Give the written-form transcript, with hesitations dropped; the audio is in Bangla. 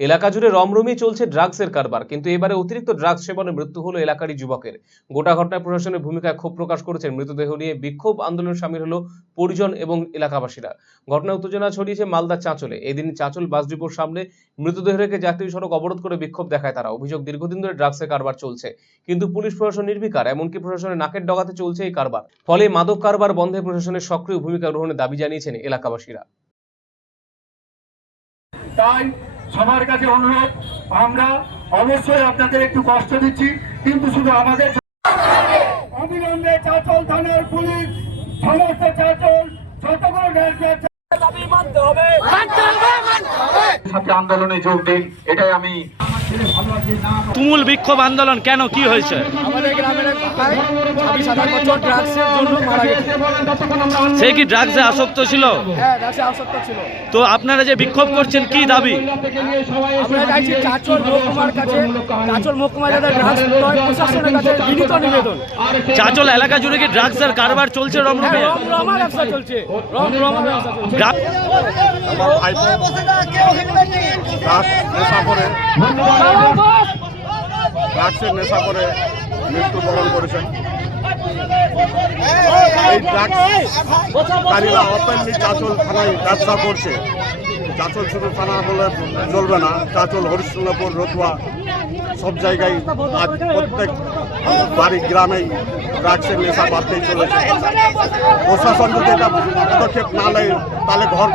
এলাকা জুড়ে রমরমিয়ে চলছে ড্রাগসের কারবার, কিন্তু এবারে অতিরিক্ত ড্রাগস সেবনে মৃত্যু হলো এলাকারই যুবকের। গোটা ঘটনায় প্রশাসনের ভূমিকায় ক্ষোভ প্রকাশ করেছেন। মৃতদেহ নিয়ে বিক্ষোভ আন্দোলনে সামিল হলো পরিজন এবং এলাকাবাসীরা। ঘটনায় উত্তেজনা ছড়িয়েছে মালদার চাঁচলে। এদিন চাঁচল বাস ডিপোর সামনে মৃতদেহ রেখে জাতীয় সড়ক অবরোধ করে বিক্ষোভ দেখায় তারা। অভিযোগ, দীর্ঘদিন ধরে ড্রাগসের কারবার চলছে, কিন্তু পুলিশ প্রশাসন নির্বিকার। এমনকি প্রশাসনের নাকের ডগাতে চলছে এই কারবার। ফলে মাদক কারবার বন্ধে প্রশাসনের সক্রিয় ভূমিকা গ্রহণের দাবি জানিয়েছেন এলাকাবাসীরা। তাই সবার কাছে অনুরোধ, আমরা অবশ্যই আপনাদের একটু কষ্ট দিচ্ছি, কিন্তু শুধু আমাদের অবিলম্বে চাঁচল থানার পুলিশ সমস্ত চাঁচল যতগুলো দাবি মানতে হবে, সাথে আন্দোলনে যোগ দিন। এটাই আমি তুমুল বিক্ষোভ আন্দোলন কেন, কি হয়েছে? আমাদের গ্রামের এক ভাই 27 বছর ড্রাগসের জন্য মারা গেছে। সে কি ড্রাগসে আসক্ত ছিল? হ্যাঁ, ড্রাগসে আসক্ত ছিল। তো আপনারা যে বিক্ষোভ করছেন, কি দাবি? আমরা চাইছি চাঁচল মহকুমার কাছে, চাঁচল মহকুমা যাতে ড্রাগস নয়, প্রশাসনের কাছে বিনীত নিবেদন। চাঁচল এলাকা জুড়ে কি ড্রাগসের কারবার চলছে রমরমে? রমরমা ব্যবসা চলছে, রমরমা ব্যবসা চলছে। ড্রাগসের নেশা করে মৃত্যুবরণ করেছেন। এই ড্রাগসকারীরা ওপেনলি চাঁচল থানায় ব্যবসা করছে। চাঁচল শুধু থানা বলে চলবে না, চাঁচল, হরিশ্চন্দ্রপুর, রতুয়া সব জায়গায় আজ প্রত্যেক বাড়ি গ্রামেই ড্রাগসের নেশা বাড়তেই চলেছে। প্রশাসন যদি এটা পদক্ষেপ না নেয় তাহলে ঘর